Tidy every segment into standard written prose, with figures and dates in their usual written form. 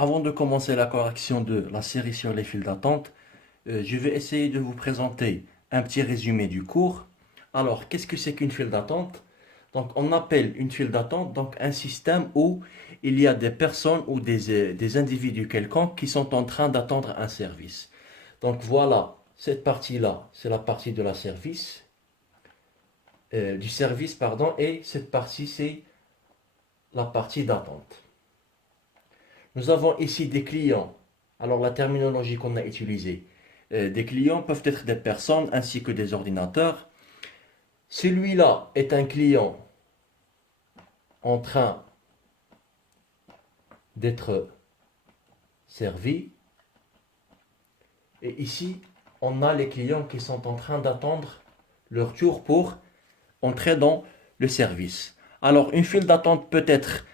Avant de commencer la correction de la série sur les files d'attente, je vais essayer de vous présenter un petit résumé du cours. Alors, qu'est-ce que c'est qu'une file d'attente? Donc, on appelle une file d'attente donc un système où il y a des personnes ou des individus quelconques qui sont en train d'attendre un service. Donc voilà, cette partie-là, c'est la partie de la service, du service, pardon, et cette partie, c'est la partie d'attente. Nous avons ici des clients. Alors la terminologie qu'on a utilisée, des clients peuvent être des personnes ainsi que des ordinateurs. Celui-là est un client en train d'être servi. Et ici, on a les clients qui sont en train d'attendre leur tour pour entrer dans le service. Alors une file d'attente peut être,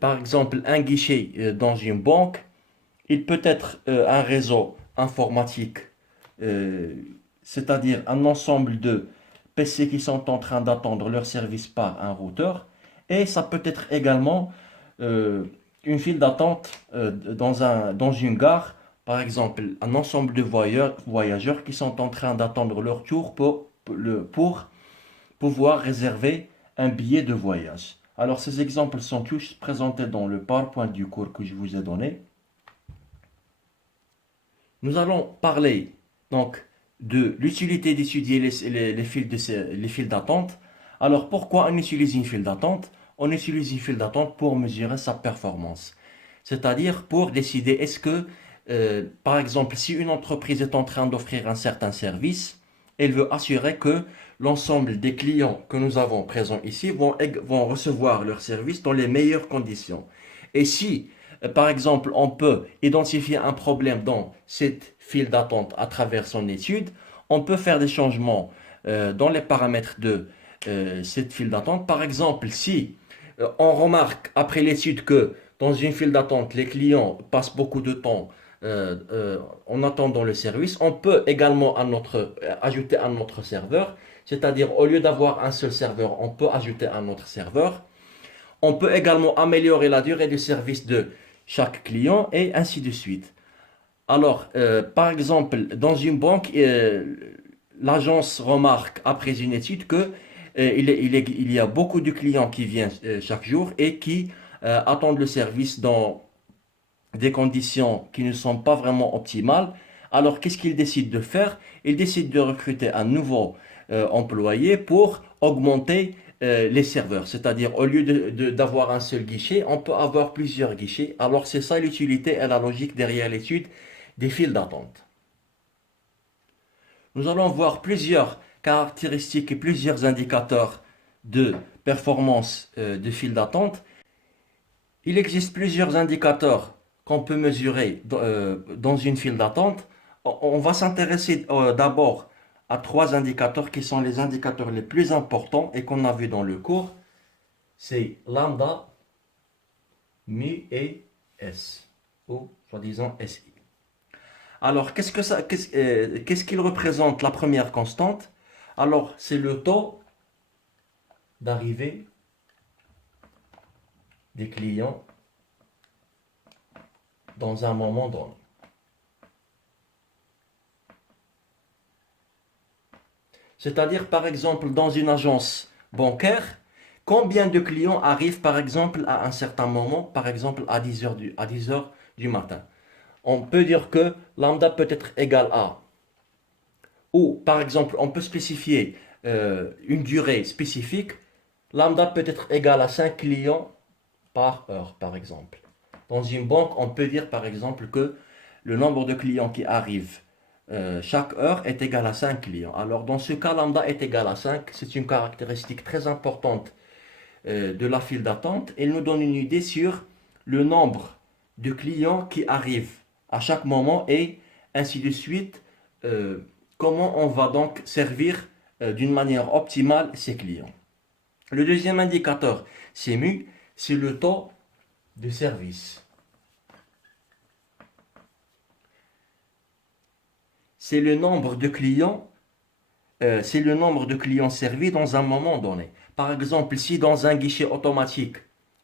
par exemple, un guichet dans une banque. Il peut être un réseau informatique, euh, c'est-à-dire un ensemble de PC qui sont en train d'attendre leur service par un routeur. Et ça peut être également euh, une file d'attente dans une gare, par exemple, un ensemble de voyageurs qui sont en train d'attendre leur tour pour pouvoir réserver un billet de voyage. Alors, ces exemples sont tous présentés dans le PowerPoint du cours que je vous ai donné. Nous allons parler donc de l'utilité d'étudier les files d'attente. Alors pourquoi on utilise une file d'attente? On utilise une file d'attente pour mesurer sa performance. C'est-à-dire pour décider est-ce que, par exemple, si une entreprise est en train d'offrir un certain service, elle veut assurer que l'ensemble des clients que nous avons présents ici vont recevoir leur service dans les meilleures conditions. Et si par exemple, on peut identifier un problème dans cette file d'attente à travers son étude. On peut faire des changements dans les paramètres de cette file d'attente. Par exemple, si on remarque après l'étude que dans une file d'attente, les clients passent beaucoup de temps en attendant le service, on peut également ajouter un autre serveur. C'est-à-dire, au lieu d'avoir un seul serveur, on peut ajouter un autre serveur. On peut également améliorer la durée du service de chaque client et ainsi de suite. Alors, par exemple, dans une banque, l'agence remarque après une étude que il y a beaucoup de clients qui viennent chaque jour et qui attendent le service dans des conditions qui ne sont pas vraiment optimales. Alors, qu'est-ce qu'ils décident de faire? Ils décident de recruter un nouveau employé pour augmenter les serveurs. C'est-à-dire, au lieu d'avoir un seul guichet, on peut avoir plusieurs guichets. Alors, c'est ça l'utilité et la logique derrière l'étude des files d'attente. Nous allons voir plusieurs caractéristiques et plusieurs indicateurs de performance de files d'attente. Il existe plusieurs indicateurs qu'on peut mesurer dans une file d'attente. On va s'intéresser d'abord à trois indicateurs qui sont les indicateurs les plus importants et qu'on a vu dans le cours. C'est lambda, mu et s, ou soi-disant si. Alors, qu'est-ce qu'il représente la première constante? Alors, c'est le taux d'arrivée des clients dans un moment donné. C'est-à-dire, par exemple, dans une agence bancaire, combien de clients arrivent, par exemple, à un certain moment, par exemple, à 10 heures à 10 heures du matin? On peut dire que lambda peut être égal à, ou par exemple, on peut spécifier une durée spécifique. Lambda peut être égal à 5 clients par heure, par exemple. Dans une banque, on peut dire, par exemple, que le nombre de clients qui arrivent chaque heure est égal à 5 clients. Alors, dans ce cas, lambda est égal à 5. C'est une caractéristique très importante de la file d'attente. Elle nous donne une idée sur le nombre de clients qui arrivent à chaque moment et ainsi de suite. Comment on va donc servir d'une manière optimale ces clients. Le deuxième indicateur, c'est mu, c'est le taux de service. C'est le nombre de clients, c'est le nombre de clients servis dans un moment donné. Par exemple, si dans un guichet automatique,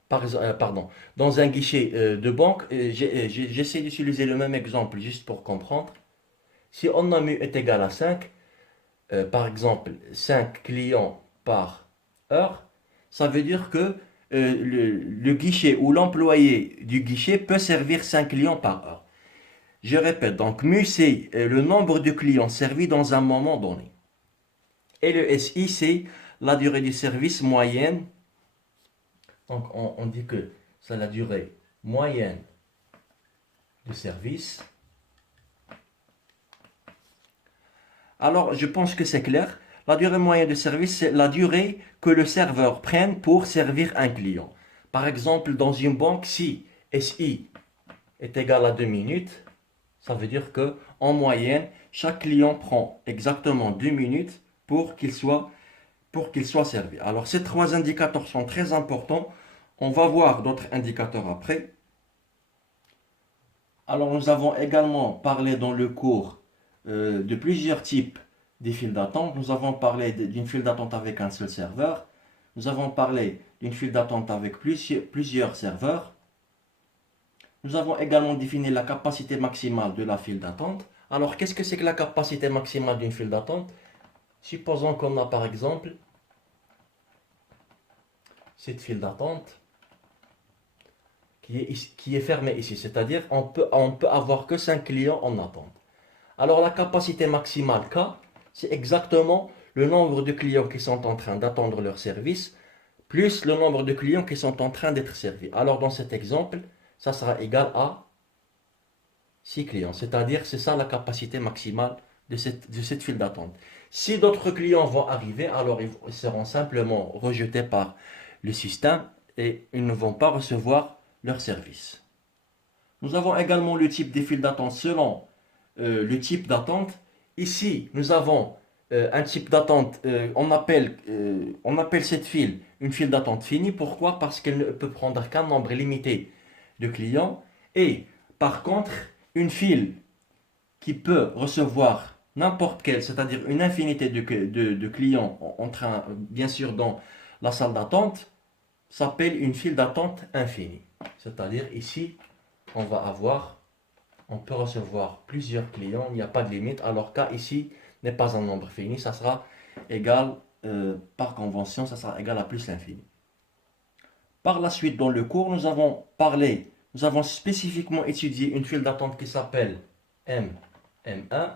pardon, dans un guichet de banque, j'essaie d'utiliser le même exemple juste pour comprendre. Si on a mu est égal à 5, par exemple 5 clients par heure, ça veut dire que le guichet ou l'employé du guichet peut servir 5 clients par heure. Je répète, donc mu c'est le nombre de clients servis dans un moment donné. Et le SI c'est la durée du service moyenne. Donc on dit que c'est la durée moyenne du service. Alors je pense que c'est clair. La durée moyenne de service, c'est la durée que le serveur prenne pour servir un client. Par exemple, dans une banque, si SI est égal à 2 minutes, ça veut dire que en moyenne, chaque client prend exactement 2 minutes pour qu'il soit servi. Alors ces trois indicateurs sont très importants. On va voir d'autres indicateurs après. Alors nous avons également parlé dans le cours de plusieurs types des files d'attente. Nous avons parlé d'une file d'attente avec un seul serveur. Nous avons parlé d'une file d'attente avec plusieurs serveurs. Nous avons également défini la capacité maximale de la file d'attente. Alors qu'est-ce que c'est que la capacité maximale d'une file d'attente? Supposons qu'on a par exemple cette file d'attente qui est fermée ici, c'est-à-dire on peut avoir que 5 clients en attente. Alors la capacité maximale K, c'est exactement le nombre de clients qui sont en train d'attendre leur service, plus le nombre de clients qui sont en train d'être servis. Alors dans cet exemple, ça sera égal à 6 clients, c'est-à-dire c'est ça la capacité maximale de cette file d'attente. Si d'autres clients vont arriver, alors ils seront simplement rejetés par le système et ils ne vont pas recevoir leur service. Nous avons également le type des files d'attente selon le type d'attente. Ici, nous avons un type d'attente, on appelle cette file une file d'attente finie. Pourquoi? Parce qu'elle ne peut prendre qu'un nombre limité de clients. Et par contre, une file qui peut recevoir n'importe quel, c'est-à-dire une infinité de clients en train, bien sûr, dans la salle d'attente, s'appelle une file d'attente infinie. C'est-à-dire ici, on peut recevoir plusieurs clients, il n'y a pas de limite, alors qu'à ici n'est pas un nombre fini, ça sera égal, par convention, ça sera égal à plus l'infini. Par la suite, dans le cours, nous avons spécifiquement étudié une file d'attente qui s'appelle MM1.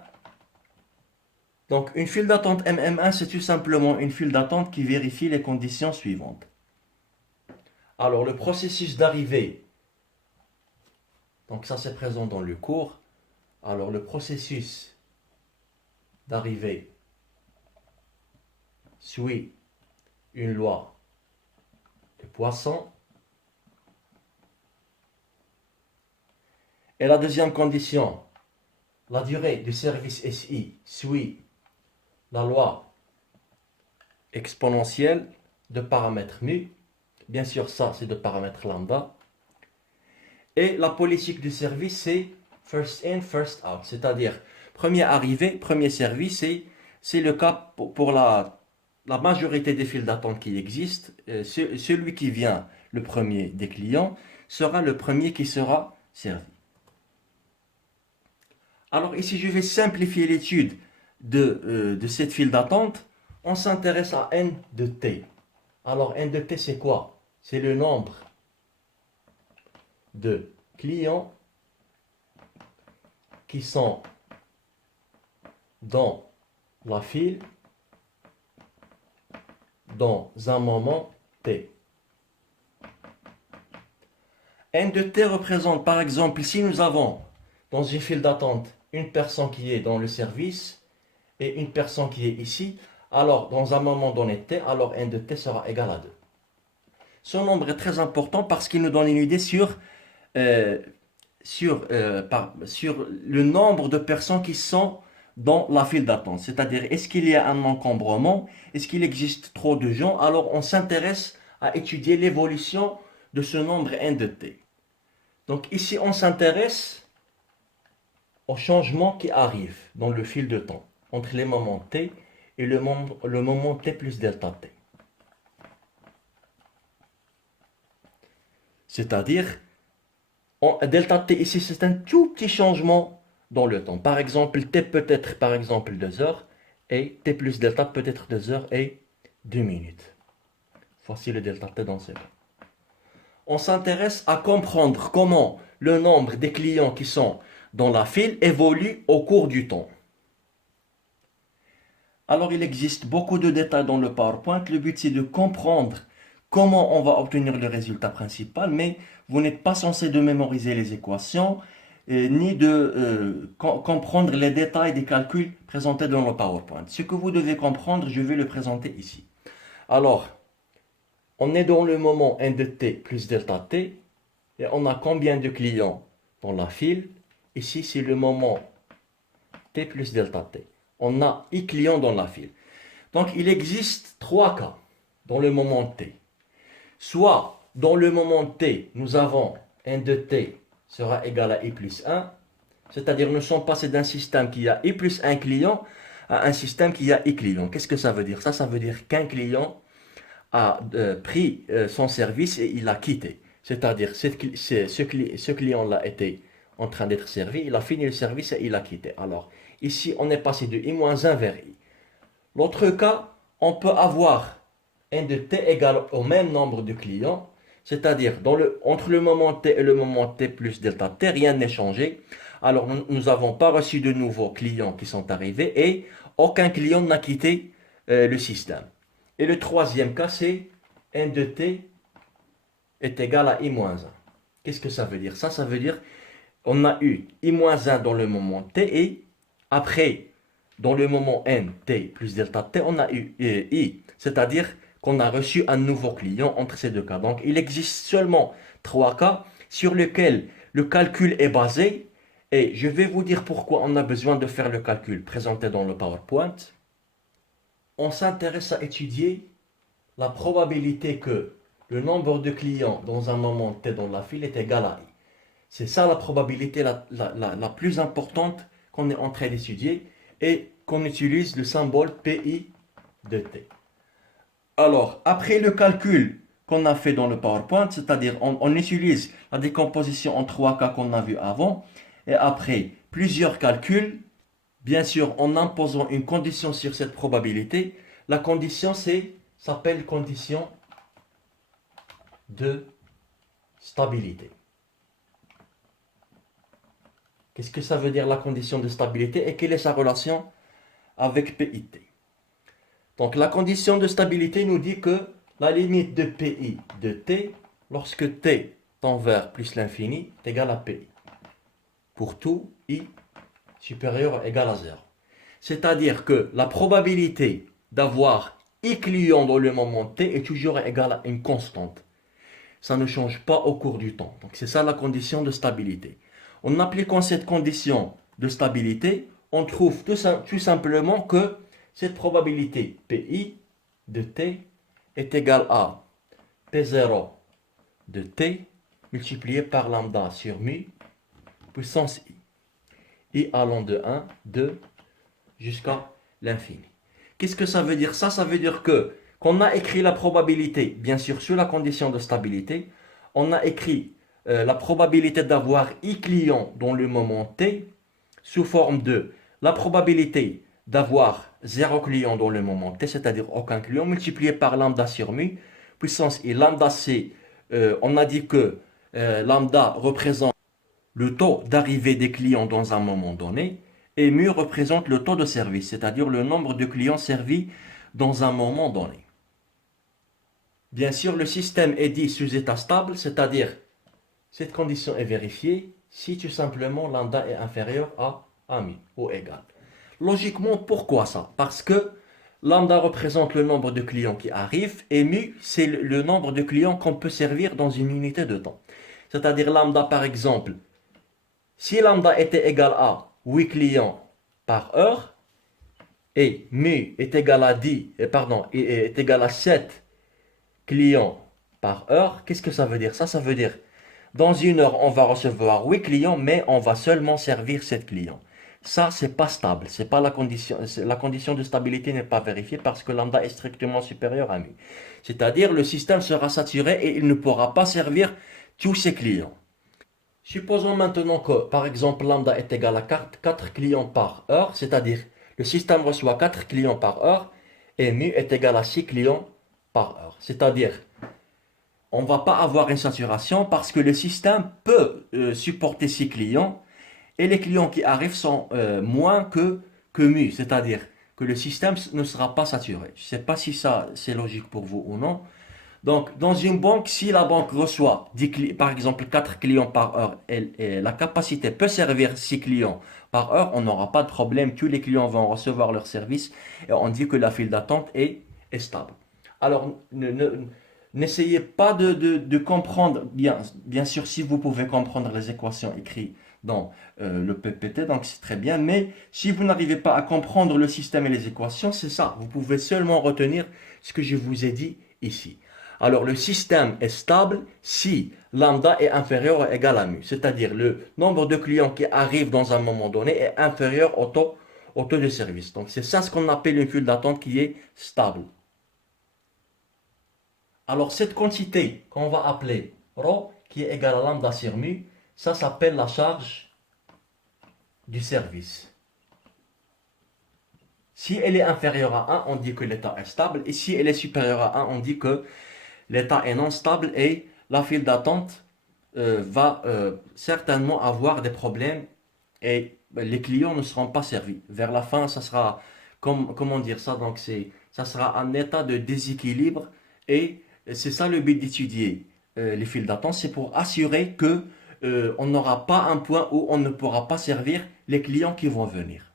Donc, une file d'attente MM1, c'est tout simplement une file d'attente qui vérifie les conditions suivantes. Alors, le processus d'arrivée, donc ça c'est présent dans le cours. Alors, le processus d'arrivée suit une loi de Poisson. Et la deuxième condition, la durée du service SI suit la loi exponentielle de paramètre mu. Bien sûr, ça c'est de paramètre lambda. Et la politique du service, c'est first in, first out. C'est-à-dire, premier arrivé, premier servi, c'est le cas pour la majorité des files d'attente qui existent. Celui qui vient le premier des clients sera le premier qui sera servi. Alors ici, je vais simplifier l'étude de cette file d'attente. On s'intéresse à n de t. Alors n de t, c'est quoi? C'est le nombre de clients qui sont dans la file dans un moment t. N de t représente, par exemple, si nous avons dans une file d'attente une personne qui est dans le service et une personne qui est ici, alors dans un moment donné t, alors n de t sera égal à 2. Ce nombre est très important parce qu'il nous donne une idée euh, sur le nombre de personnes qui sont dans la file d'attente. C'est-à-dire, est-ce qu'il y a un encombrement? Est-ce qu'il existe trop de gens? Alors, on s'intéresse à étudier l'évolution de ce nombre n de t. Donc ici, on s'intéresse aux changements qui arrivent dans le fil de temps, entre les moments t et le moment t plus delta t. C'est-à-dire, delta t ici, c'est un tout petit changement dans le temps. Par exemple, t peut être par exemple 2 heures et t plus delta peut être 2 heures et 2 minutes. Voici le delta t dans ce cas. On s'intéresse à comprendre comment le nombre des clients qui sont dans la file évolue au cours du temps. Alors, il existe beaucoup de détails dans le PowerPoint. Le but, c'est de comprendre comment on va obtenir le résultat principal, mais vous n'êtes pas censé de mémoriser les équations, ni de comprendre les détails des calculs présentés dans le PowerPoint. Ce que vous devez comprendre, je vais le présenter ici. Alors, on est dans le moment n de t plus delta t, et on a combien de clients dans la file? Ici, c'est le moment t plus delta t. On a i clients dans la file. Donc, il existe trois cas dans le moment t. Soit, dans le moment t, nous avons n de t sera égal à i plus 1, c'est-à-dire nous sommes passés d'un système qui a i plus 1 client à un système qui a i clients. Qu'est-ce que ça veut dire? Ça veut dire qu'un client a pris son service et il a quitté. C'est-à-dire ce client-là était en train d'être servi, il a fini le service et il a quitté. Alors, ici, on est passé de i-1 vers i. L'autre cas, on peut avoir n de t égale au même nombre de clients, c'est-à-dire entre le moment t et le moment t plus delta t, rien n'est changé. Alors, nous n'avons pas reçu de nouveaux clients qui sont arrivés et aucun client n'a quitté le système. Et le troisième cas, c'est n de t est égal à i-1. Qu'est-ce que ça veut dire? Ça veut dire on a eu i-1 dans le moment t et après, dans le moment n, t plus delta t, on a eu i. C'est-à-dire qu'on a reçu un nouveau client entre ces deux cas. Donc, il existe seulement trois cas sur lesquels le calcul est basé. Et je vais vous dire pourquoi on a besoin de faire le calcul présenté dans le PowerPoint. On s'intéresse à étudier la probabilité que le nombre de clients dans un moment t dans la file est égal à i. C'est ça la probabilité la plus importante qu'on est en train d'étudier et qu'on utilise le symbole PI de t. Alors, après le calcul qu'on a fait dans le PowerPoint, c'est-à-dire on utilise la décomposition en trois cas qu'on a vu avant, et après plusieurs calculs, bien sûr en imposant une condition sur cette probabilité, la condition s'appelle condition de stabilité. Qu'est-ce que ça veut dire la condition de stabilité et quelle est sa relation avec PIT? Donc la condition de stabilité nous dit que la limite de PI de t, lorsque t tend vers plus l'infini, est égale à PI. Pour tout i supérieur ou égal à 0. C'est-à-dire que la probabilité d'avoir i clients dans le moment t est toujours égale à une constante. Ça ne change pas au cours du temps. Donc c'est ça la condition de stabilité. En appliquant cette condition de stabilité, on trouve tout simplement que cette probabilité PI de t est égale à P0 de t multiplié par lambda sur mu puissance i allant de 1, 2 jusqu'à l'infini. Qu'est-ce que ça veut dire? Ça veut dire que qu'on a écrit la probabilité, bien sûr sous la condition de stabilité, on a écrit la probabilité d'avoir i clients dans le moment t sous forme de la probabilité d'avoir 0 client dans le moment t, c'est-à-dire aucun client, multiplié par lambda sur mu, puissance i. Lambda, on a dit que lambda représente le taux d'arrivée des clients dans un moment donné, et mu représente le taux de service, c'est-à-dire le nombre de clients servis dans un moment donné. Bien sûr, le système est dit sous état stable, c'est-à-dire cette condition est vérifiée si tout simplement lambda est inférieur à mu ou égal. Logiquement, pourquoi ça? Parce que lambda représente le nombre de clients qui arrivent et mu, c'est le nombre de clients qu'on peut servir dans une unité de temps. C'est-à-dire lambda, par exemple, si lambda était égal à 8 clients par heure et mu est égal à est égal à 7 clients par heure, qu'est-ce que ça veut dire? Ça veut dire dans une heure, on va recevoir 8 clients, mais on va seulement servir 7 clients. Ça, c'est pas stable. C'est pas la condition de stabilité n'est pas vérifiée parce que lambda est strictement supérieur à mu. C'est-à-dire, le système sera saturé et il ne pourra pas servir tous ses clients. Supposons maintenant que, par exemple, lambda est égal à 4 clients par heure, c'est-à-dire le système reçoit 4 clients par heure et mu est égal à 6 clients par heure. C'est-à-dire, on ne va pas avoir une saturation parce que le système peut supporter 6 clients et les clients qui arrivent sont moins que mu, c'est-à-dire que le système ne sera pas saturé. Je ne sais pas si ça c'est logique pour vous ou non. Donc, dans une banque, si la banque reçoit par exemple 4 clients par heure et la capacité peut servir 6 clients par heure, on n'aura pas de problème. Tous les clients vont recevoir leur service et on dit que la file d'attente est stable. Alors, n'essayez pas de comprendre, bien sûr, si vous pouvez comprendre les équations écrites dans le PPT, donc c'est très bien, mais si vous n'arrivez pas à comprendre le système et les équations, c'est ça. Vous pouvez seulement retenir ce que je vous ai dit ici. Alors, le système est stable si lambda est inférieur ou égal à mu, c'est-à-dire le nombre de clients qui arrivent dans un moment donné est inférieur au taux de service. Donc, c'est ça ce qu'on appelle une file d'attente qui est stable. Alors, cette quantité qu'on va appeler ρ, qui est égale à lambda sur mu, ça s'appelle la charge du service. Si elle est inférieure à 1, on dit que l'état est stable, et si elle est supérieure à 1, on dit que l'état est non stable et la file d'attente va certainement avoir des problèmes et les clients ne seront pas servis. Vers la fin, ça sera, comment dire ça, donc ça sera un état de déséquilibre et c'est ça le but d'étudier les files d'attente, c'est pour assurer que on n'aura pas un point où on ne pourra pas servir les clients qui vont venir.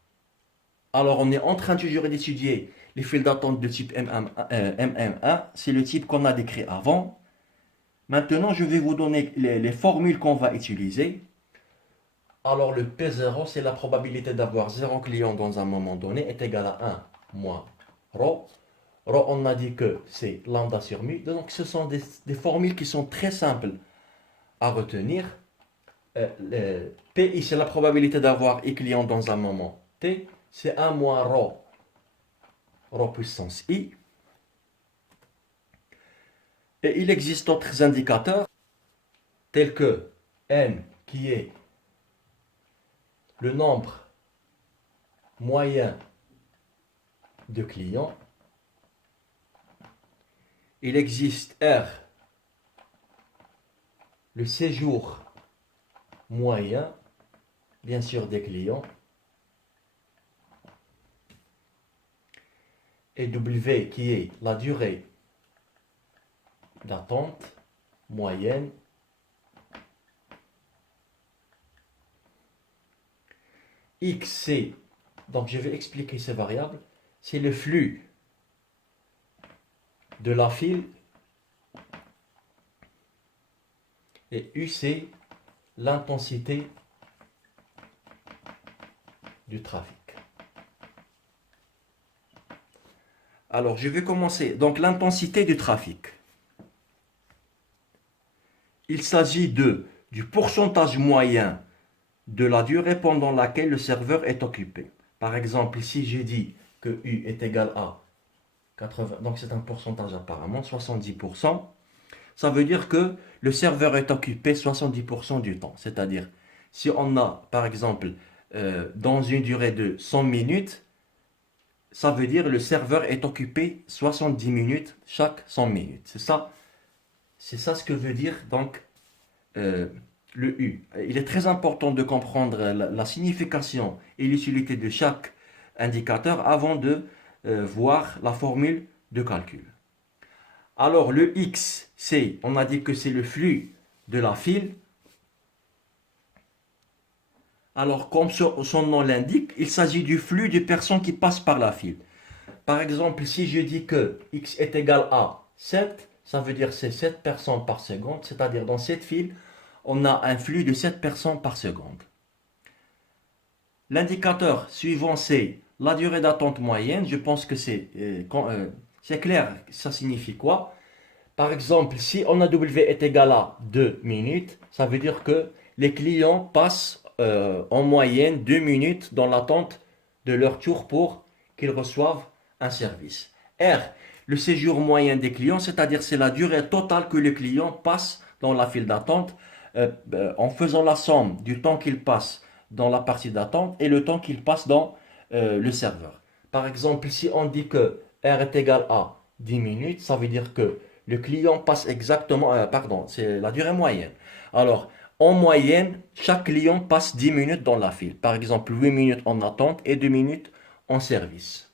Alors, on est en train toujours d'étudier les files d'attente de type MM1. C'est le type qu'on a décrit avant. Maintenant, je vais vous donner les formules qu'on va utiliser. Alors, le P0, c'est la probabilité d'avoir 0 client dans un moment donné, est égal à 1 moins ρ. ρ, on a dit que c'est lambda sur mu. Donc, ce sont des formules qui sont très simples à retenir. PI, c'est la probabilité d'avoir I clients dans un moment T. C'est 1 moins ρ puissance I. Et il existe d'autres indicateurs tels que N qui est le nombre moyen de clients. Il existe R, le séjour moyen, bien sûr des clients. Et W qui est la durée d'attente moyenne. X, c'est, donc je vais expliquer ces variables, c'est le flux de la file. Et U, c'est l'intensité du trafic. Alors, je vais commencer. Donc, l'intensité du trafic. Il s'agit du pourcentage moyen de la durée pendant laquelle le serveur est occupé. Par exemple, ici, j'ai dit que U est égal à 80, donc c'est un pourcentage apparemment, 70%. Ça veut dire que le serveur est occupé 70% du temps. C'est-à-dire, si on a, par exemple, dans une durée de 100 minutes, ça veut dire que le serveur est occupé 70 minutes chaque 100 minutes. C'est ça ce que veut dire donc le U. Il est très important de comprendre la signification et l'utilité de chaque indicateur avant de voir la formule de calcul. Alors le X, on a dit que c'est le flux de la file. Alors comme son nom l'indique, il s'agit du flux de personnes qui passent par la file. Par exemple, si je dis que X est égal à 7, ça veut dire c'est 7 personnes par seconde, c'est-à-dire dans cette file, on a un flux de 7 personnes par seconde. L'indicateur suivant, c'est la durée d'attente moyenne. Je pense que c'est clair, ça signifie quoi? Par exemple, si on a W est égal à 2 minutes, ça veut dire que les clients passent en moyenne 2 minutes dans l'attente de leur tour pour qu'ils reçoivent un service. R, le séjour moyen des clients, c'est-à-dire c'est la durée totale que le client passe dans la file d'attente en faisant la somme du temps qu'il passe dans la partie d'attente et le temps qu'il passe dans le serveur. Par exemple, si on dit que R est égal à 10 minutes, ça veut dire que le client passe exactement, pardon, c'est la durée moyenne. Alors, en moyenne, chaque client passe 10 minutes dans la file. Par exemple, 8 minutes en attente et 2 minutes en service.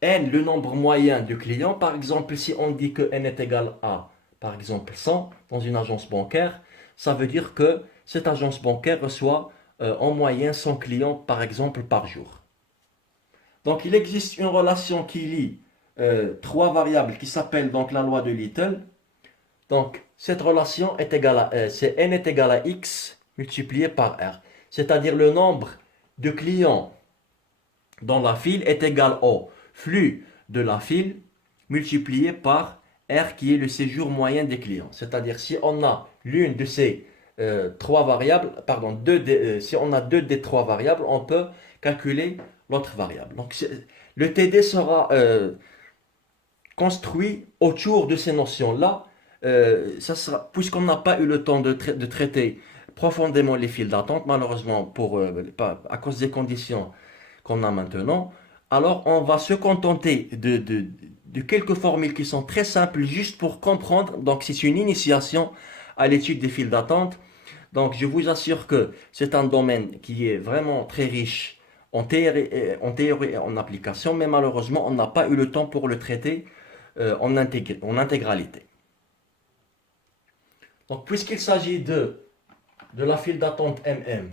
N, le nombre moyen de clients, par exemple, si on dit que N est égal à, par exemple, 100 dans une agence bancaire, ça veut dire que cette agence bancaire reçoit en moyenne 100 clients, par exemple, par jour. Donc, il existe une relation qui lie trois variables qui s'appelle donc la loi de Little. Donc, cette relation est égale à, c'est N est égal à X multiplié par R. C'est-à-dire le nombre de clients dans la file est égal au flux de la file multiplié par R qui est le séjour moyen des clients. C'est-à-dire si on a l'une de ces trois variables, pardon, si on a deux des trois variables, on peut calculer l'autre variable. Donc le TD sera construit autour de ces notions-là. Puisqu'on n'a pas eu le temps de traiter profondément les files d'attente, malheureusement à cause des conditions qu'on a maintenant, alors on va se contenter de quelques formules qui sont très simples juste pour comprendre. Donc c'est une initiation à l'étude des files d'attente. Donc je vous assure que c'est un domaine qui est vraiment très riche en théorie et en application, mais malheureusement on n'a pas eu le temps pour le traiter en intégralité. Donc puisqu'il s'agit de la file d'attente MM,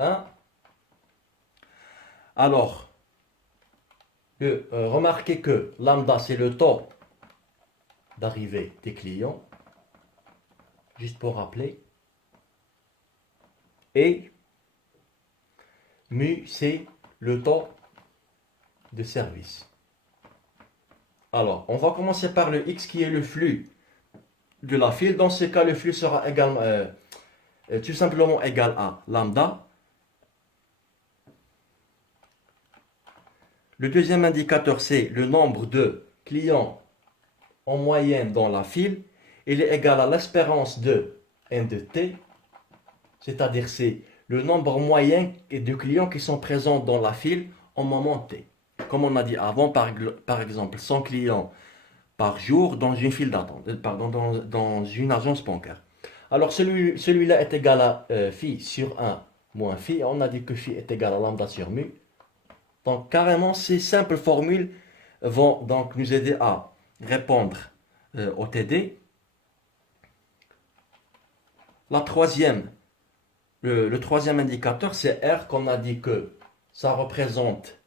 hein, alors remarquez que lambda, c'est le taux d'arrivée des clients, juste pour rappeler, et mu, c'est le taux de service. Alors, on va commencer par le x qui est le flux de la file. Dans ce cas, le flux sera tout simplement égal à lambda. Le deuxième indicateur, c'est le nombre de clients en moyenne dans la file. Il est égal à l'espérance de n de t, c'est-à-dire c'est le nombre moyen de clients qui sont présents dans la file en moment t. Comme on a dit avant, par exemple, 100 clients par jour dans une file d'attente, pardon, dans une agence bancaire. Alors celui-là est égal à phi sur 1 moins phi. On a dit que phi est égal à lambda sur mu. Donc carrément, ces simples formules vont donc nous aider à répondre au TD. Le troisième indicateur, c'est R qu'on a dit que ça représente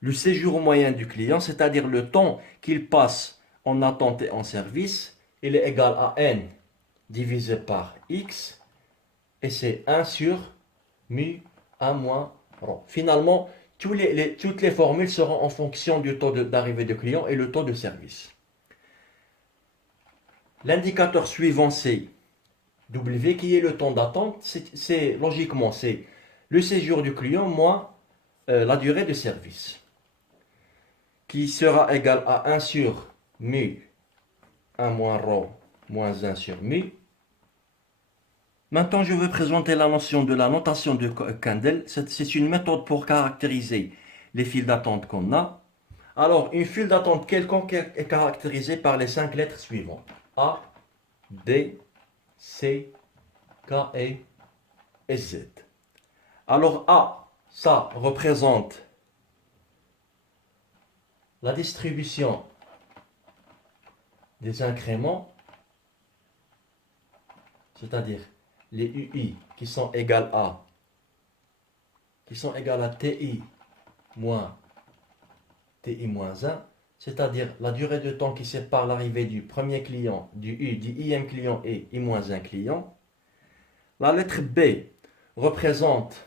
le séjour moyen du client, c'est-à-dire le temps qu'il passe en attente et en service. Il est égal à N divisé par X et c'est 1 sur mu 1 moins ρ. Finalement, toutes les formules seront en fonction du taux d'arrivée de client et le taux de service. L'indicateur suivant, c'est W qui est le temps d'attente. Logiquement, c'est le séjour du client moins la durée de service, qui sera égal à 1 sur mu 1 moins ρ moins 1 sur mu. Maintenant, je vais présenter la notion de la notation de Kendall. C'est une méthode pour caractériser les files d'attente qu'on a. Alors, une file d'attente quelconque est caractérisée par les 5 lettres suivantes. A, D, C, K, et Z. Alors, A, ça représente la distribution des incréments, c'est-à-dire les UI qui sont égales à TI moins TI moins 1, c'est-à-dire la durée de temps qui sépare l'arrivée du premier client, du IM client et I moins 1 client. La lettre B représente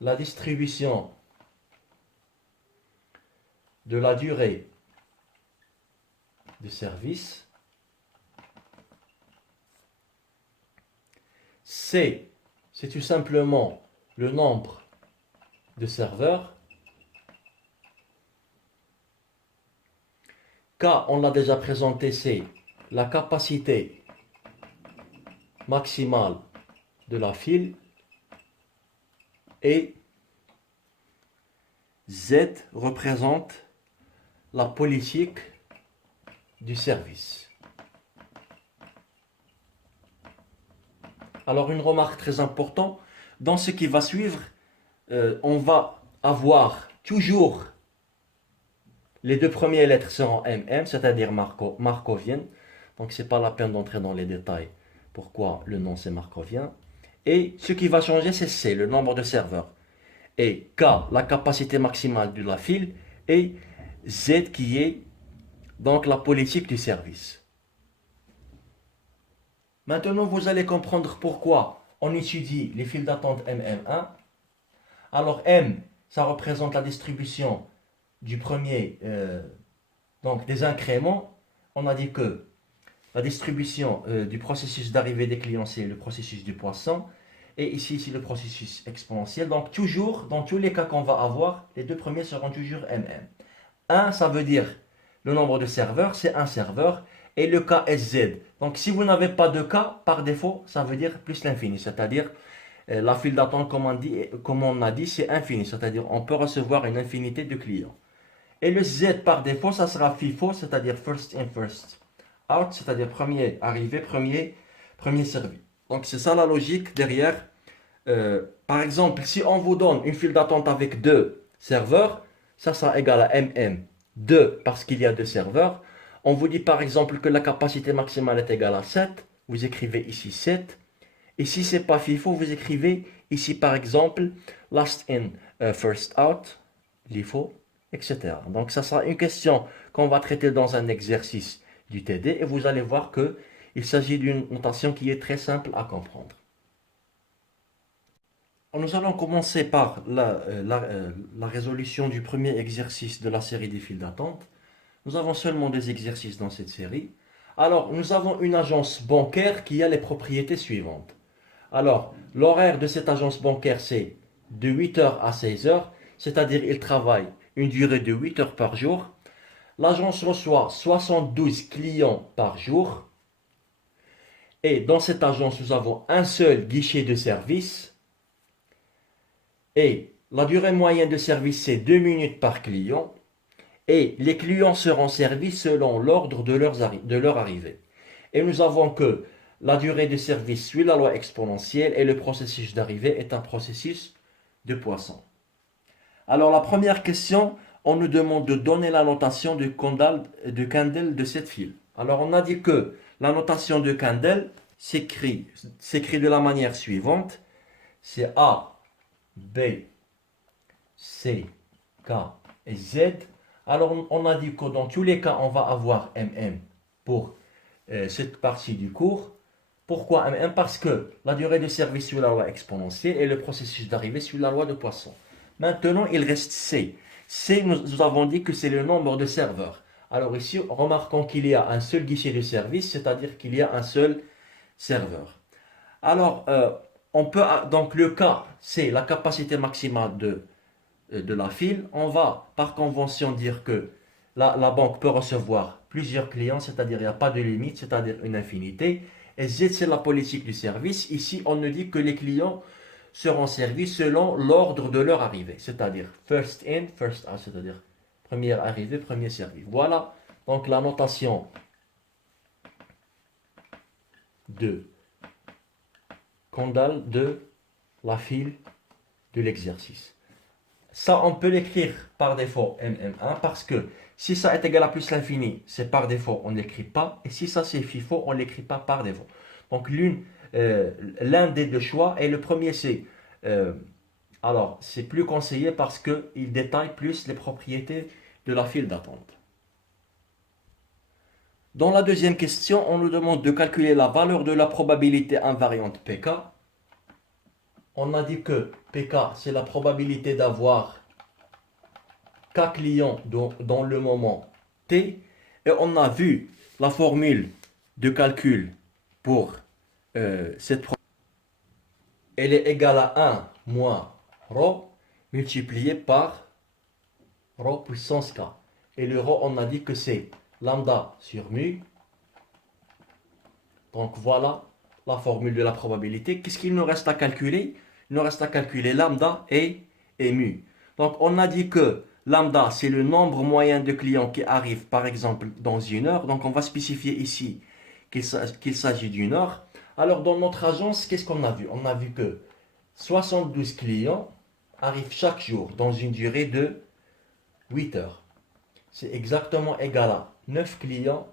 la distribution de la durée de service. C, c'est tout simplement le nombre de serveurs. K, K, on l'a déjà présenté, c'est la capacité maximale de la file. Et Z représente la politique du service. Alors une remarque très importante, dans ce qui va suivre, on va avoir toujours les deux premières lettres seront MM, c'est-à-dire markoviennes. Donc c'est pas la peine d'entrer dans les détails pourquoi le nom c'est markovien. Et ce qui va changer c'est C, le nombre de serveurs. Et K, la capacité maximale de la file. Et Z qui est donc la politique du service. Maintenant, vous allez comprendre pourquoi on étudie les files d'attente MM1. Alors M, ça représente la distribution du premier, donc des incréments. On a dit que la distribution du processus d'arrivée des clients, c'est le processus du poisson. Et ici, c'est le processus exponentiel. Donc toujours, dans tous les cas qu'on va avoir, les deux premiers seront toujours MM. 1, ça veut dire le nombre de serveurs, c'est un serveur. Et le cas est Z. Donc si vous n'avez pas de cas, par défaut, ça veut dire plus l'infini. C'est-à-dire la file d'attente, comme on a dit, c'est infini. C'est-à-dire on peut recevoir une infinité de clients. Et le Z par défaut, ça sera FIFO, c'est-à-dire first in, first out, c'est-à-dire premier arrivé, premier servi. Donc c'est ça la logique derrière. Par exemple, si on vous donne une file d'attente avec deux serveurs, ça sera égal à MM 2 parce qu'il y a deux serveurs. On vous dit par exemple que la capacité maximale est égale à 7. Vous écrivez ici 7. Et si ce n'est pas FIFO, vous écrivez ici par exemple last in, first out, LIFO, etc. Donc ça sera une question qu'on va traiter dans un exercice du TD et vous allez voir qu'il s'agit d'une notation qui est très simple à comprendre. Alors, nous allons commencer par la résolution du premier exercice de la série des files d'attente. Nous avons seulement des exercices dans cette série. Alors, nous avons une agence bancaire qui a les propriétés suivantes. Alors, l'horaire de cette agence bancaire, c'est de 8h à 16h, c'est-à-dire il travaille une durée de 8 heures par jour. L'agence reçoit 72 clients par jour. Et dans cette agence, nous avons un seul guichet de service. Et la durée moyenne de service, c'est 2 minutes par client. Et les clients seront servis selon l'ordre de leur arrivée. Et nous avons que la durée de service suit la loi exponentielle et le processus d'arrivée est un processus de Poisson. Alors la première question, on nous demande de donner la notation de Kendall de cette file. Alors on a dit que la notation de Kendall s'écrit de la manière suivante. C'est A, B, C, K et Z. Alors on a dit que dans tous les cas, on va avoir MM pour cette partie du cours. Pourquoi MM? Parce que la durée de service suit la loi exponentielle et le processus d'arrivée suit la loi de Poisson. Maintenant, il reste C. C, nous avons dit que c'est le nombre de serveurs. Alors ici, remarquons qu'il y a un seul guichet de service, c'est-à-dire qu'il y a un seul serveur. Alors, donc le cas, c'est la capacité maximale de la file. On va par convention dire que la banque peut recevoir plusieurs clients, c'est-à-dire il n'y a pas de limite, c'est-à-dire une infinité. Et Z, c'est la politique du service. Ici, on nous dit que les clients seront servis selon l'ordre de leur arrivée, c'est-à-dire first in, first out, c'est-à-dire première arrivée, premier servi. Voilà donc la notation de Kendall de la file de l'exercice. Ça, on peut l'écrire par défaut MM1 parce que si ça est égal à plus l'infini, c'est par défaut, on ne l'écrit pas. Et si ça c'est FIFO, on ne l'écrit pas par défaut. Donc l'un des deux choix, et le premier c'est, alors c'est plus conseillé parce qu'il détaille plus les propriétés de la file d'attente. Dans la deuxième question, on nous demande de calculer la valeur de la probabilité invariante PK. On a dit que PK, c'est la probabilité d'avoir K clients dans le moment T. Et on a vu la formule de calcul pour cette probabilité. Elle est égale à 1 moins ρ multiplié par ρ puissance K. Et le ρ, on a dit que c'est lambda sur mu. Donc voilà la formule de la probabilité. Qu'est-ce qu'il nous reste à calculer? Il nous reste à calculer lambda et mu. Donc on a dit que lambda, c'est le nombre moyen de clients qui arrivent par exemple dans une heure. Donc on va spécifier ici qu'il s'agit d'une heure. Alors dans notre agence, qu'est-ce qu'on a vu? On a vu que 72 clients arrivent chaque jour dans une durée de 8 heures. C'est exactement égal à 9 clients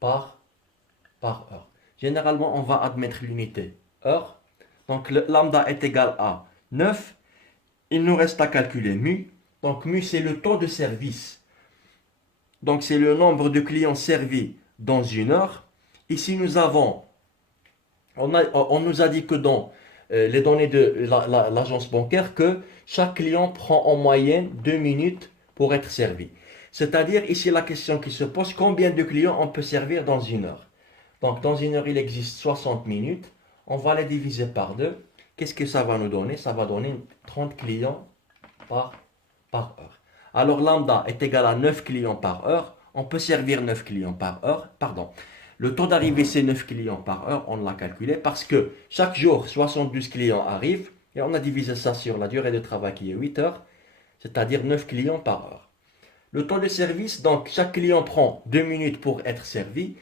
par heure. Généralement, on va admettre l'unité heure. Donc le lambda est égal à 9. Il nous reste à calculer mu. Donc mu, c'est le taux de service. Donc c'est le nombre de clients servis dans une heure. Ici, on nous a dit que dans les données de l'agence bancaire, que chaque client prend en moyenne 2 minutes pour être servi. C'est-à-dire, ici, la question qui se pose, combien de clients on peut servir dans une heure? Donc, dans une heure, il existe 60 minutes. On va les diviser par 2. Qu'est-ce que ça va nous donner? Ça va donner 30 clients par heure. Alors, lambda est égal à 9 clients par heure. On peut servir 9 clients par heure. Pardon. Le taux d'arrivée, c'est 9 clients par heure. On l'a calculé parce que chaque jour, 72 clients arrivent. Et on a divisé ça sur la durée de travail qui est 8 heures. C'est-à-dire 9 clients par heure. Le temps de service, donc chaque client prend 2 minutes pour être servi.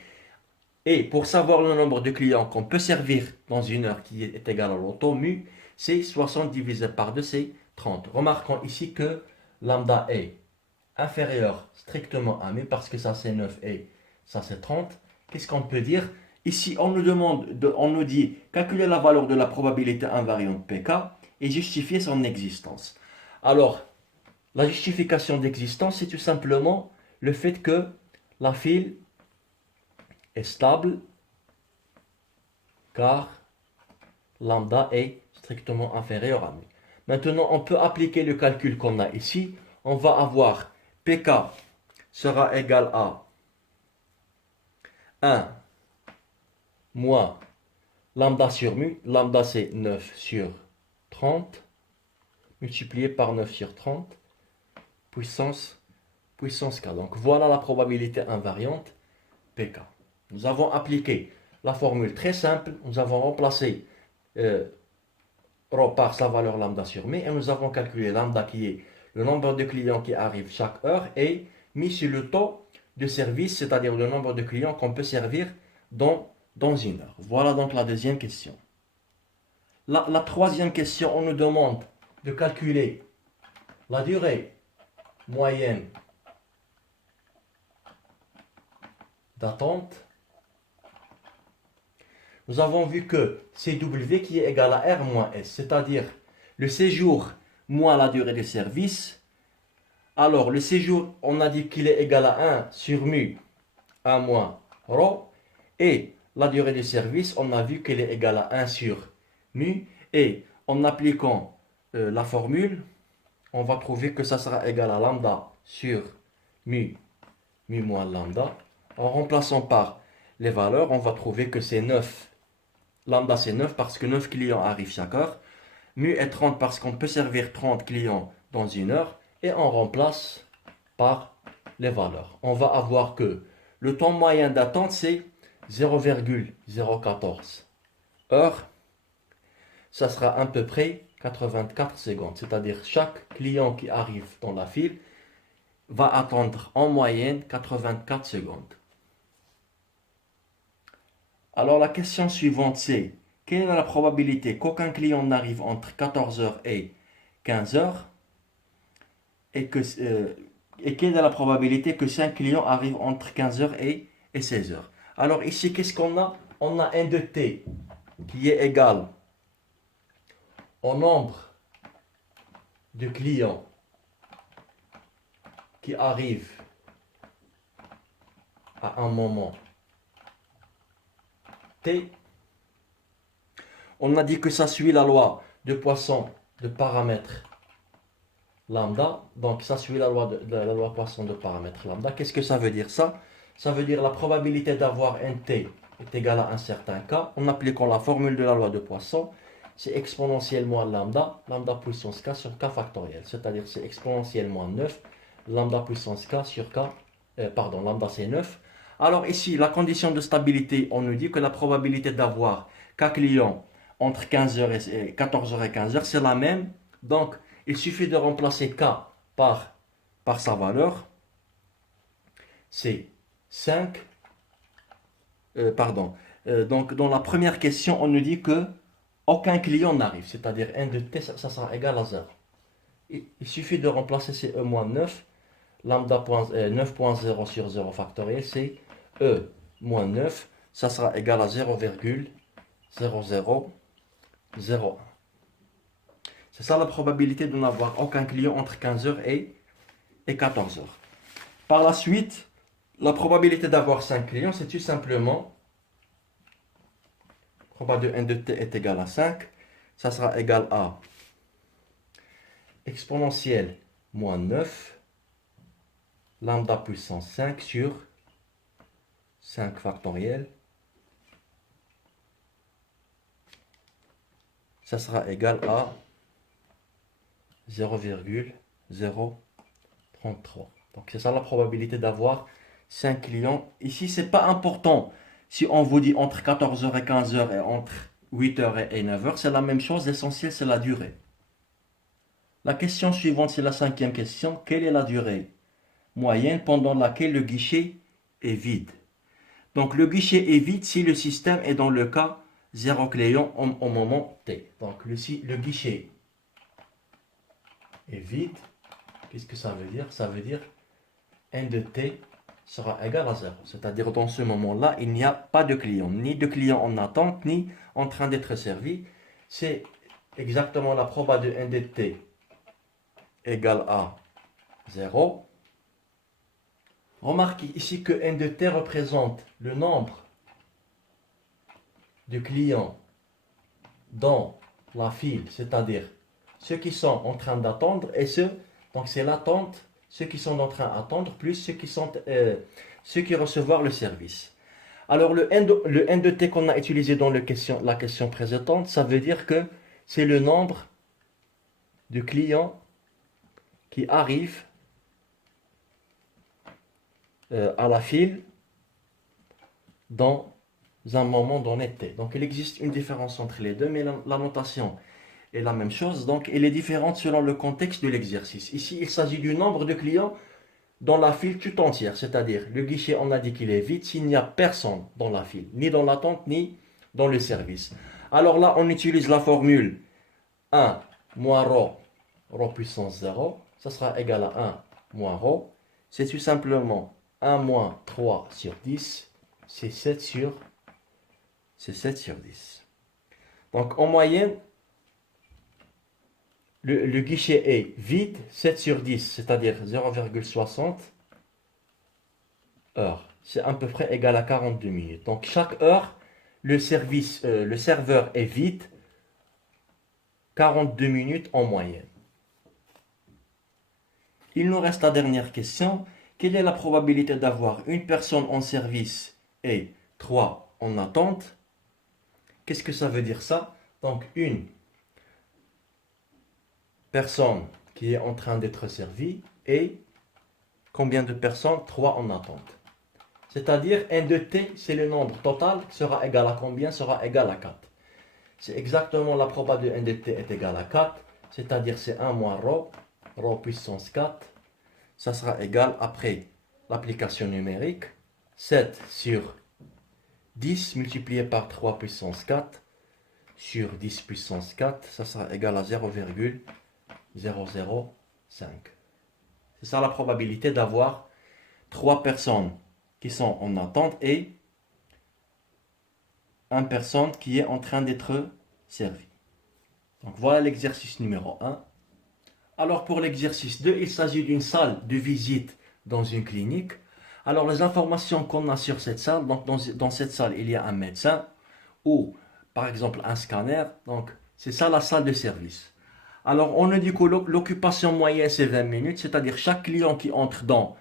Et pour savoir le nombre de clients qu'on peut servir dans une heure qui est égal à l'auto mu, c'est 60 divisé par 2, c'est 30. Remarquons ici que lambda est inférieur strictement à mu parce que ça c'est 9 et ça c'est 30. Qu'est-ce qu'on peut dire? Ici, on nous dit calculer la valeur de la probabilité invariante pk et justifier son existence. Alors, la justification d'existence, c'est tout simplement le fait que la file est stable car lambda est strictement inférieur à mu. Maintenant, on peut appliquer le calcul qu'on a ici. On va avoir pk sera égal à 1 moins lambda sur mu. Lambda, c'est 9 sur 30 multiplié par 9 sur 30 puissance k. Donc voilà la probabilité invariante pk. Nous avons appliqué la formule très simple. Nous avons remplacé rho par sa valeur lambda sur mu et nous avons calculé lambda qui est le nombre de clients qui arrivent chaque heure et mis sur le taux de service, c'est-à-dire le nombre de clients qu'on peut servir dans une heure. Voilà donc la deuxième question. La troisième question, on nous demande de calculer la durée moyenne d'attente. Nous avons vu que CW qui est égal à R moins S, c'est-à-dire le séjour moins la durée de service. Alors, le séjour, on a dit qu'il est égal à 1 sur mu, 1 moins ρ. Et la durée de service, on a vu qu'elle est égale à 1 sur mu. Et en appliquant la formule, on va trouver que ça sera égal à lambda sur mu moins lambda. En remplaçant par les valeurs, on va trouver que c'est 9. Lambda, c'est 9 parce que 9 clients arrivent chaque heure. Mu est 30 parce qu'on peut servir 30 clients dans une heure. Et on remplace par les valeurs. On va avoir que le temps moyen d'attente, c'est 0,014 heures. Ça sera à peu près 84 secondes. C'est-à-dire chaque client qui arrive dans la file va attendre en moyenne 84 secondes. Alors la question suivante c'est, quelle est la probabilité qu'aucun client n'arrive entre 14h et 15h et quelle est la probabilité que 5 clients arrivent entre 15h et 16h? Alors ici, qu'est-ce qu'on a? On a n de t qui est égal au nombre de clients qui arrivent à un moment t. On a dit que ça suit la loi de Poisson de paramètre lambda. Donc ça suit la loi Poisson de paramètre lambda. Qu'est-ce que ça veut dire ça? Ça veut dire la probabilité d'avoir un t est égale à un certain k. En appliquant la formule de la loi de Poisson, c'est exponentielle moins lambda puissance k sur k factoriel. C'est-à-dire c'est exponentielle moins 9, lambda puissance k sur k pardon, lambda c'est 9. Alors ici, la condition de stabilité, on nous dit que la probabilité d'avoir K clients entre 15h et 14h et 15h, c'est la même. Donc, il suffit de remplacer K par sa valeur. C'est 5. Pardon. Donc, dans la première question, on nous dit que aucun client n'arrive. C'est-à-dire n de t, ça sera égal à 0. Il suffit de remplacer ces E-9. Lambda 9.0 sur 0 factoriel, c'est E-9. Ça sera égal à 0,0001. C'est ça la probabilité de n'avoir aucun client entre 15h et 14h. Par la suite, la probabilité d'avoir 5 clients, c'est tout simplement, probabilité de n de t est égal à 5. Ça sera égal à exponentielle moins 9, lambda puissance 5 sur 5 factoriel. Ça sera égal à 0,033. Donc c'est ça la probabilité d'avoir 5 clients. Ici, c'est pas important. Si on vous dit entre 14h et 15h et entre 8h et 9h, c'est la même chose. L'essentiel, c'est la durée. La question suivante, c'est la cinquième question. Quelle est la durée moyenne pendant laquelle le guichet est vide? Donc le guichet est vide si le système est dans le cas 0 client au moment t. Donc le guichet est vide. Qu'est-ce que ça veut dire? Ça veut dire n de t sera égal à 0. C'est-à-dire dans ce moment-là, il n'y a pas de client. Ni de client en attente, ni en train d'être servi. C'est exactement la proba de n de t égale à 0. Remarquez ici que n de t représente le nombre de clients dans la file, c'est-à-dire ceux qui sont en train d'attendre et donc c'est l'attente, ceux qui sont en train d'attendre plus ceux qui recevoir le service. Alors le n de t qu'on a utilisé dans la question précédente, ça veut dire que c'est le nombre de clients qui arrivent à la file dans un moment donné t. Donc il existe une différence entre les deux, mais la notation est la même chose. Donc elle est différente selon le contexte de l'exercice. Ici, il s'agit du nombre de clients dans la file tout entière, c'est-à-dire le guichet, on a dit qu'il est vide s'il n'y a personne dans la file, ni dans l'attente, ni dans le service. Alors là, on utilise la formule 1 moins ρ puissance 0, ça sera égal à 1 moins ρ. C'est tout simplement 1 moins 3 sur 10, c'est 7 sur 10. Donc en moyenne, le guichet est vide, 7 sur 10, c'est-à-dire 0,60 heures. C'est à peu près égal à 42 minutes. Donc chaque heure, le serveur est vide 42 minutes en moyenne. Il nous reste la dernière question. Quelle est la probabilité d'avoir une personne en service et 3 en attente? Qu'est-ce que ça veut dire ça? Donc une personne qui est en train d'être servie et combien de personnes? 3 en attente. C'est-à-dire n de t, c'est le nombre total, sera égal à combien? Sera égal à 4. C'est exactement la probabilité de n de t est égal à 4, c'est-à-dire c'est 1 moins ρ puissance 4. Ça sera égal, après l'application numérique, 7 sur 10 multiplié par 3 puissance 4 sur 10 puissance 4, ça sera égal à 0,005. C'est ça la probabilité d'avoir 3 personnes qui sont en attente et une personne qui est en train d'être servie. Donc voilà l'exercice numéro 1. Alors pour l'exercice 2, il s'agit d'une salle de visite dans une clinique. Alors les informations qu'on a sur cette salle, donc dans cette salle il y a un médecin ou par exemple un scanner, donc c'est ça la salle de service. Alors on nous dit que l'occupation moyenne c'est 20 minutes, c'est-à-dire chaque client qui entre dans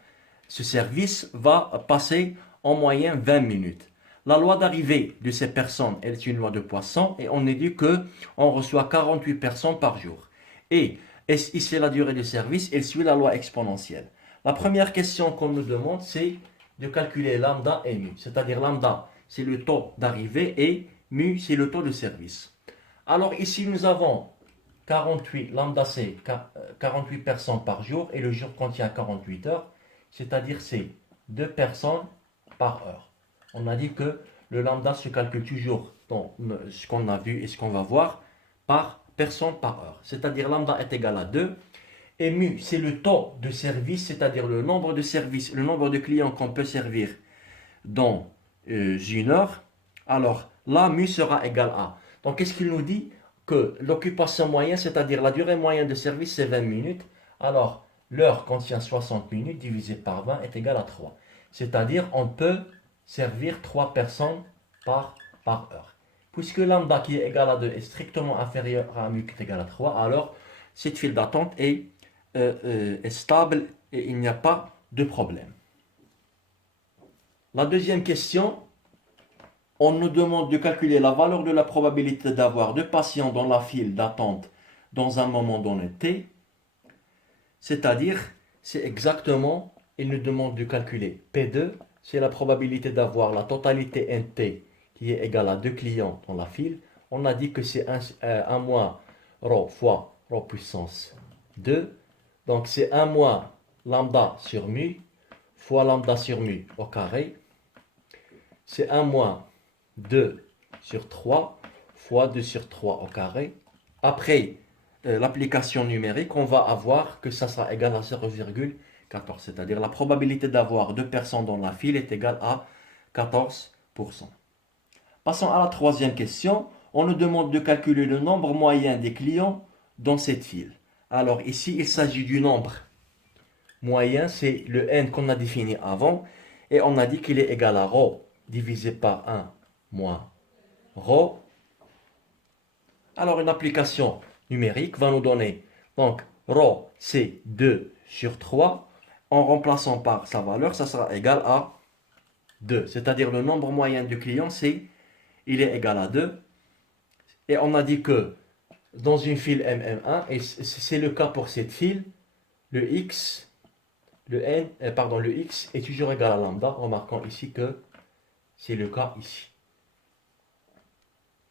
ce service va passer en moyenne 20 minutes. La loi d'arrivée de ces personnes est une loi de Poisson et on nous dit qu'on reçoit 48 personnes par jour. Et ici la durée de service, elle suit la loi exponentielle. La première question qu'on nous demande, c'est de calculer lambda et mu. C'est-à-dire lambda, c'est le taux d'arrivée et mu, c'est le taux de service. Alors ici, nous avons 48, lambda c'est 48 personnes par jour et le jour contient 48 heures, c'est-à-dire c'est 2 personnes par heure. On a dit que le lambda se calcule toujours dans ce qu'on a vu et ce qu'on va voir par personne par heure. C'est-à-dire lambda est égal à 2 et mu c'est le taux de service, c'est-à-dire le nombre de services, le nombre de clients qu'on peut servir dans une heure. Alors là, mu sera égal à. Donc qu'est-ce qu'il nous dit? Que l'occupation moyenne, c'est-à-dire la durée moyenne de service, c'est 20 minutes. Alors, l'heure contient 60 minutes divisé par 20 est égal à 3. C'est-à-dire, on peut servir 3 personnes par heure. Puisque lambda qui est égal à 2 est strictement inférieur à mu qui est égal à 3, alors cette file d'attente est stable et il n'y a pas de problème. La deuxième question, on nous demande de calculer la valeur de la probabilité d'avoir deux patients dans la file d'attente dans un moment donné t. C'est-à-dire, c'est exactement, il nous demande de calculer P2, c'est la probabilité d'avoir la totalité nt qui est égale à deux clients dans la file. On a dit que c'est 1 moins ρ fois ρ puissance 2. Donc c'est 1 moins lambda sur mu fois lambda sur mu au carré. C'est 1 moins 2 sur 3 fois 2 sur 3 au carré. Après l'application numérique, on va avoir que ça sera égal à 0,14. C'est-à-dire la probabilité d'avoir deux personnes dans la file est égale à 14%. Passons à la troisième question. On nous demande de calculer le nombre moyen des clients dans cette file. Alors ici, il s'agit du nombre moyen, c'est le n qu'on a défini avant. Et on a dit qu'il est égal à ρ divisé par 1 moins ρ. Alors une application numérique va nous donner, donc ρ c'est 2 sur 3. En remplaçant par sa valeur, ça sera égal à 2. C'est-à-dire le nombre moyen de clients, il est égal à 2. Et on a dit que dans une file MM1, et c'est le cas pour cette file, le x est toujours égal à lambda, remarquons ici que c'est le cas ici.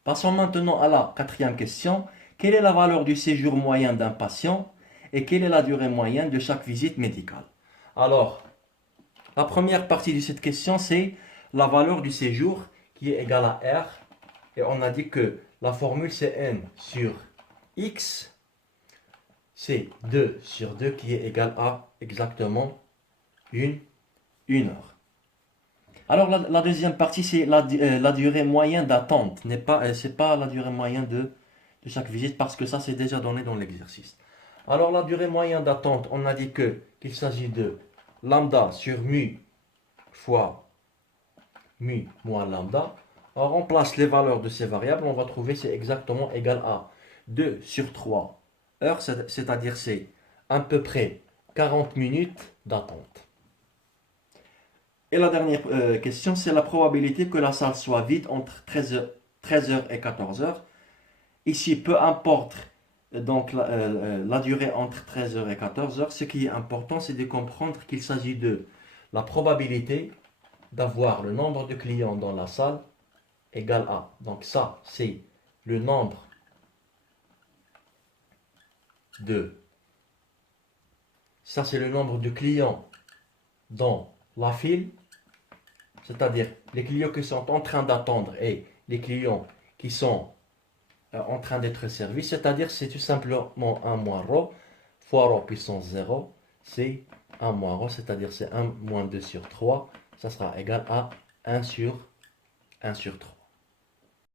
Passons maintenant à la quatrième question. Quelle est la valeur du séjour moyen d'un patient et quelle est la durée moyenne de chaque visite médicale? Alors, la première partie de cette question, c'est la valeur du séjour qui est égale à R. Et on a dit que la formule, c'est N sur X. C'est 2 sur 2 qui est égal à exactement une heure. Alors la deuxième partie, c'est la durée moyenne d'attente. C'est pas la durée moyenne de chaque visite parce que ça, c'est déjà donné dans l'exercice. Alors la durée moyenne d'attente, on a dit qu'il s'agit de lambda sur mu fois mu moins lambda. On remplace les valeurs de ces variables, on va trouver c'est exactement égal à 2 sur 3 heures, c'est-à-dire c'est à peu près 40 minutes d'attente. Et la dernière question, c'est la probabilité que la salle soit vide entre 13h et 14h. Ici, peu importe donc la durée entre 13h et 14h, ce qui est important, c'est de comprendre qu'il s'agit de la probabilité d'avoir le nombre de clients dans la salle égale à. Donc ça, c'est le nombre ça c'est le nombre de clients dans la file, c'est-à-dire les clients qui sont en train d'attendre et les clients qui sont en train d'être servis, c'est-à-dire c'est tout simplement 1 moins ρ fois ρ puissance 0, c'est 1 moins ρ, c'est-à-dire c'est 1 moins 2 sur 3, ça sera égal à 1 sur 3.